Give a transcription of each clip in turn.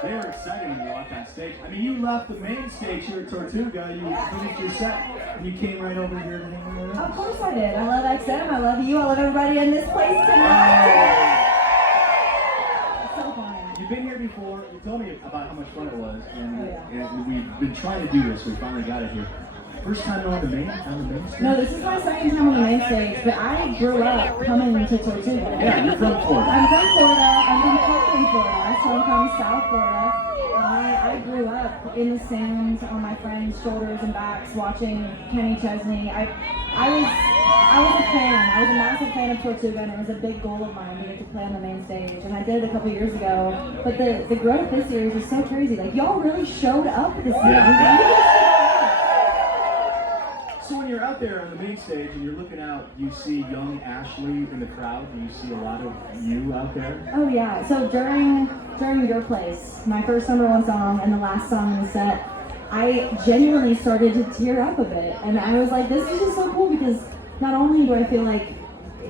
They were excited when you walked on stage. I mean, you left the main stage here at Tortuga, you finished your set, and you came right over here to hang with us. Of course I did. I love XM, I love you, I love everybody in this place tonight. It's so fun. You've been here before. You told me about how much fun it was, and we've been trying to do this. We finally got it here. First time on the main stage? No, this is my second time on the main stage, but I grew up coming to Tortuga. Yeah, you're from Florida. I'm from Florida. I'm from Portland, Florida, so I'm from South Florida. I grew up in the stands on my friends' shoulders and backs watching Kenny Chesney. I was a fan. I was a massive fan of Tortuga, and it was a big goal of mine to get to play on the main stage. And I did it a couple years ago. But the growth this year is just so crazy. Like, y'all really showed up this year. Yeah. So when you're out there on the main stage and you're looking out, you see young Ashley in the crowd. Do you see a lot of you out there? Oh yeah. So during your place, my first #1 song and the last song in the set, I genuinely started to tear up a bit, and I was like, this is just so cool because not only do I feel like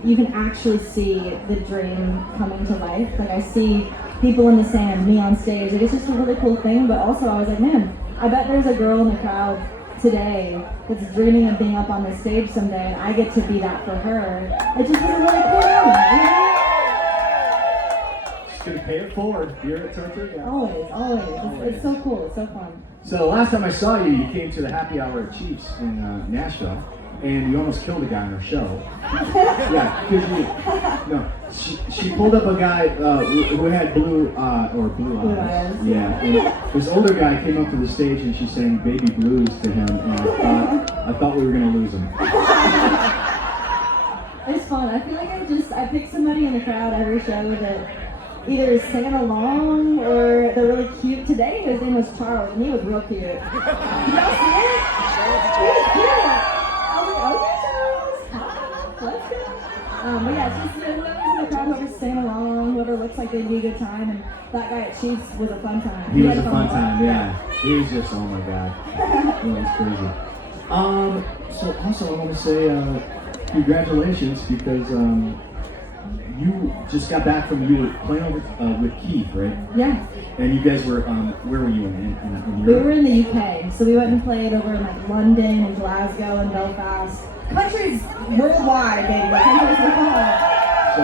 you can actually see the dream coming to life, like I see people in the sand, me on stage, like it's just a really cool thing, but also I was like, man, I bet there's a girl in the crowd today that's dreaming of being up on the stage someday, and I get to be that for her. It just was a really cool moment, you know? Just gonna pay it forward here at Tortuga. Always. It's so cool, it's so fun. So last time I saw you, you came to the happy hour at Chiefs in Nashville, and you almost killed a guy on our show. Yeah, because she pulled up a guy who had blue eyes. Yeah, and this older guy came up to the stage and she sang "Baby Blues" to him, and I thought we were gonna lose him. It's fun. I feel like I pick somebody in the crowd every show that either is singing along or they're really cute. Today his name was Charles and he was real cute. Did y'all see it? He was cute. I was like, okay, Charles, let's go. But yeah, it's just whoever's in the crowd, whoever's singing along, whoever looks like they need a good time, and that guy at Chiefs was a fun time. He was a fun time, yeah. He was just, oh my god, that was crazy. So also I want to say congratulations because you just got back from, you were playing over with Keith, right? Yeah. And you guys were, where were you in Europe? We were in the UK, so we went and played over in like London and Glasgow and Belfast. Countries worldwide, baby. Countries worldwide. So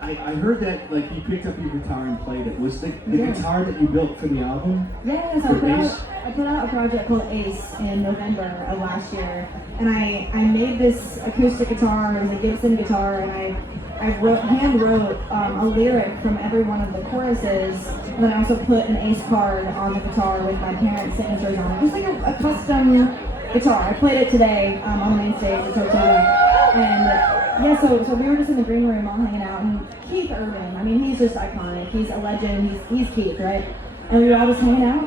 I heard that like you picked up your guitar and played it. Was the guitar that you built for the album? Yeah, so I put out a project called Ace in November of last year, and I made this acoustic guitar. It was a Gibson guitar, and I hand wrote a lyric from every one of the choruses, and then I also put an Ace card on the guitar with my parents' signatures on it. Just like a custom guitar. I played it today on the main stage at Tortuga, and yeah, so we were just in the green room all hanging out, and Keith Urban, I mean, he's just iconic. He's a legend. He's Keith, right? And we were all just hanging out,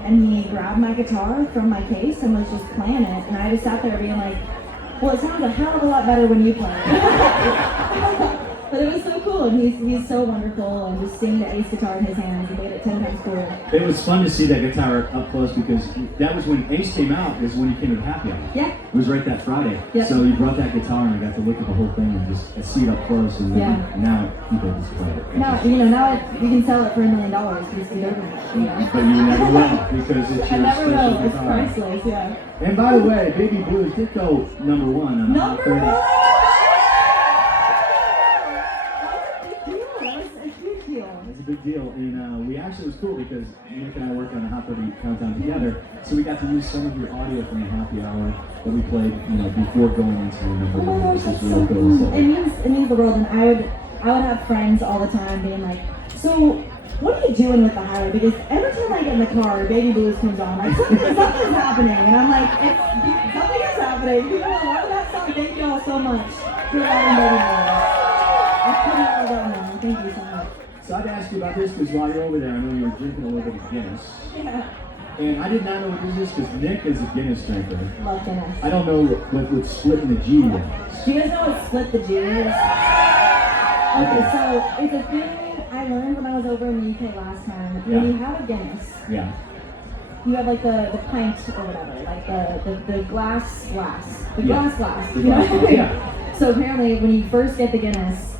and he grabbed my guitar from my case and was just playing it, and I just sat there being like, well, it sounds a hell of a lot better when you play it. But it was so cool, and he's so wonderful, and just seeing the Ace guitar in his hands, he made it 10 times cooler. It was fun to see that guitar up close because that was when Ace came out, is when he came to the happy hour. Yeah. It was right that Friday. Yep. So you brought that guitar and I got to look at the whole thing and just see it up close, and now people just play it. Now you can sell it for $1 million because Keith Urban. But you never will because it's your I never special will. It's guitar. priceless, yeah. And by the way, Baby Blues did go #1 on the Hot 30. It's a big deal, and we actually, it was cool because Nick and I worked on the Hot 30 Countdown together, so we got to use some of your audio from the happy hour that we played, before going into the #1. Oh my gosh, that's so cool. So. It means the world, and I would have friends all the time being like, so what are you doing with the highway? Because every time I get in the car, Baby Blues comes on, like something's happening, and I'm like, something is happening. People love that song. Thank you all so much for loving Baby Blues. I couldn't let that know. Thank you so much. So I'd ask you about this because while you're over there, I know you were drinking a little bit of Guinness. Yeah. And I did not know what this is because Nick is a Guinness drinker. Love Guinness. I don't know what splitting the G is. Do you guys know what split the G is? Okay, so it's a thing I learned when I was over in the UK last time. When you have a Guinness, you have like the pint or whatever, like the glass. The glass. You know what I mean? Yeah. So apparently when you first get the Guinness,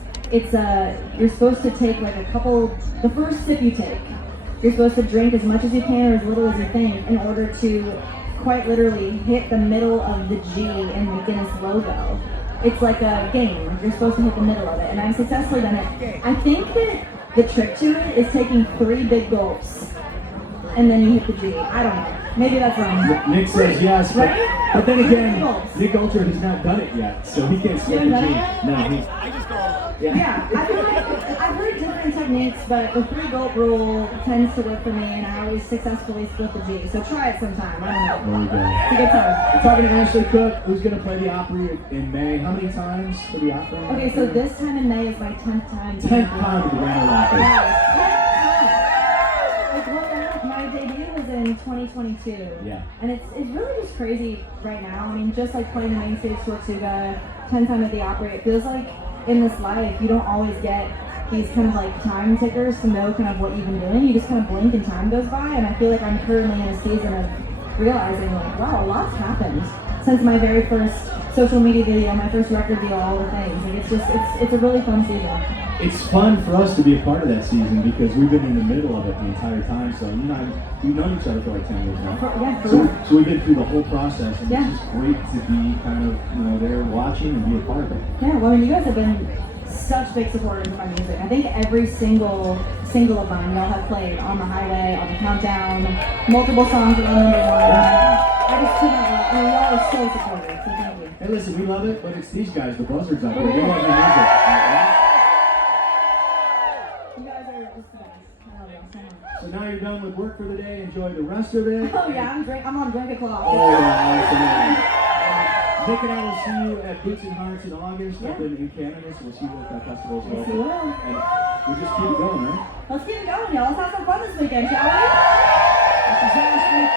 you're supposed to take like the first sip you take, you're supposed to drink as much as you can or as little as you think in order to quite literally hit the middle of the G in the Guinness logo. It's like a game, like you're supposed to hit the middle of it, and I've successfully done it. I think that the trick to it is taking 3 big gulps, and then you hit the G. I don't know. Maybe that's wrong. Nick says yes, right? but then again, Nick Ultra has not done it yet, so he can't skip the G. No, I just go. Yeah, I've heard different techniques, but the 3 gulp rule tends to work for me, and I always successfully split the G. So try it sometime. I don't know. There you go. It's a good time. We're talking to Ashley Cooke, who's going to play the Opry in May. How many times for the Opry? Okay, so this time in May is my 10th time. 10th time to the Grand Ole Opry. Yeah, 10th time. Like, well, my debut was in 2022. Yeah. And it's really just crazy right now. I mean, just like playing the main stage Tortuga, 10th time at the Opry, it feels like in this life, you don't always get these kind of like time tickers to know kind of what you've been doing. You just kind of blink and time goes by, and I feel like I'm currently in a season of realizing like, wow, a lot's happened since my very first social media video, my first record deal, all the things. Like it's a really fun season. It's fun for us to be a part of that season because we've been in the middle of it the entire time. So we've known each other for like 10 years now. So we've been through the whole process, and it's just great to be kind of there watching and be a part of it. Yeah, well, I mean, you guys have been such big supporters of my music. I think every single of mine y'all have played on the highway, on the countdown, multiple songs that are #1. I just couldn't. I mean, y'all are so supportive. So thank you. Hey, listen, we love it, but it's these guys, the buzzards out there. They love the music. You guys are just the best. I love y'all so much. So now you're done with work for the day. Enjoy the rest of it. Oh yeah, I'm on drink o'clock. Oh, yeah, Nick and I will see you at Boots and Hearts in August up in Canada, so we'll see you at that festival as well. Yes, you will. And we'll just keep it going, right? Let's keep it going, y'all. Let's have some fun this weekend, shall we? This is Ashley.